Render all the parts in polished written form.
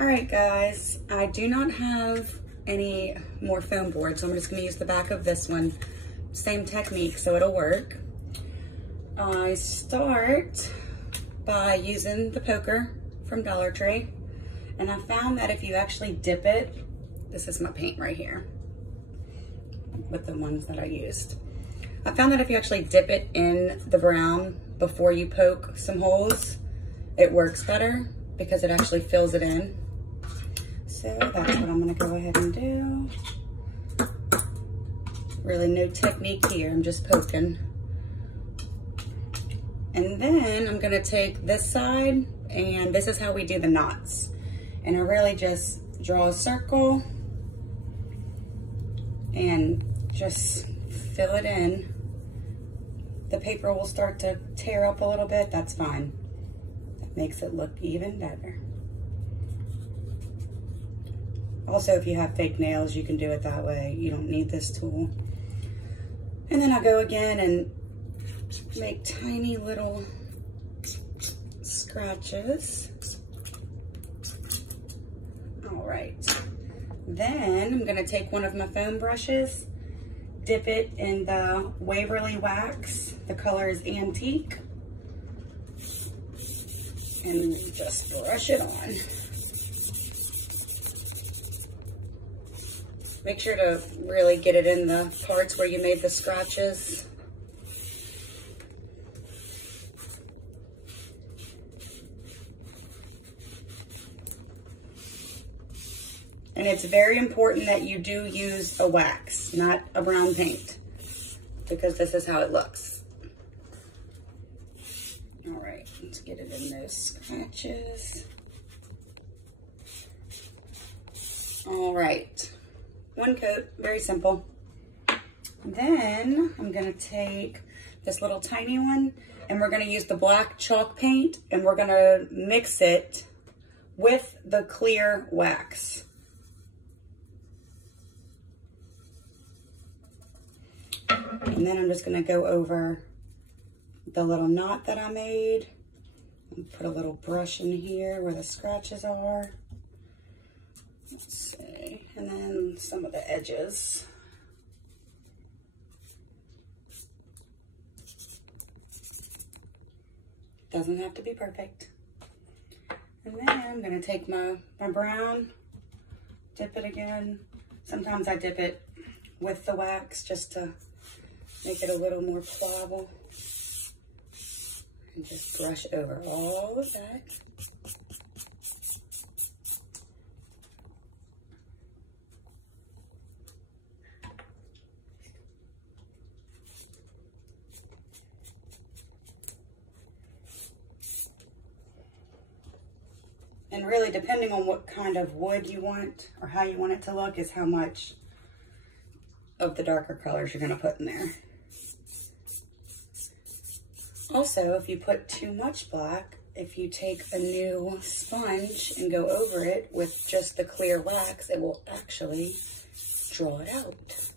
All right, guys, I do not have any more foam boards, so I'm just gonna use the back of this one. Same technique, so it'll work. I start by using the poker from Dollar Tree, and I found that if you actually dip it, this is my paint right here with the ones that I used. I found that if you actually dip it in the brown before you poke some holes, it works better because it actually fills it in. So that's what I'm gonna go ahead and do. Really no technique here, I'm just poking. And then I'm gonna take this side, and this is how we do the knots. And I really just draw a circle and just fill it in. The paper will start to tear up a little bit, that's fine. That makes it look even better. Also, if you have fake nails, you can do it that way. You don't need this tool. And then I go again and make tiny little scratches. All right. Then I'm gonna take one of my foam brushes, dip it in the Waverly Wax. The color is Antique. And just brush it on. Make sure to really get it in the parts where you made the scratches. And it's very important that you do use a wax, not a brown paint, because this is how it looks. All right, let's get it in those scratches. All right. One coat, very simple. Then I'm gonna take this little tiny one, and we're gonna use the black chalk paint, and we're gonna mix it with the clear wax. And then I'm just gonna go over the little knot that I made, and put a little brush in here where the scratches are. Let's see, and then some of the edges. Doesn't have to be perfect. And then I'm gonna take my brown, dip it again. Sometimes I dip it with the wax just to make it a little more pliable. And just brush over all of that. And really, depending on what kind of wood you want or how you want it to look, is how much of the darker colors you're gonna put in there. Also, if you put too much black, if you take a new sponge and go over it with just the clear wax, it will actually draw it out.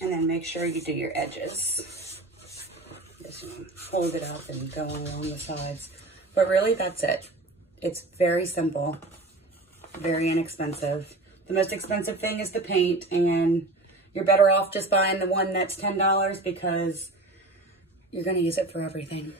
And then make sure you do your edges. Just hold it up and go along the sides. But really, that's it. It's very simple, very inexpensive. The most expensive thing is the paint, and you're better off just buying the one that's $10 because you're gonna use it for everything.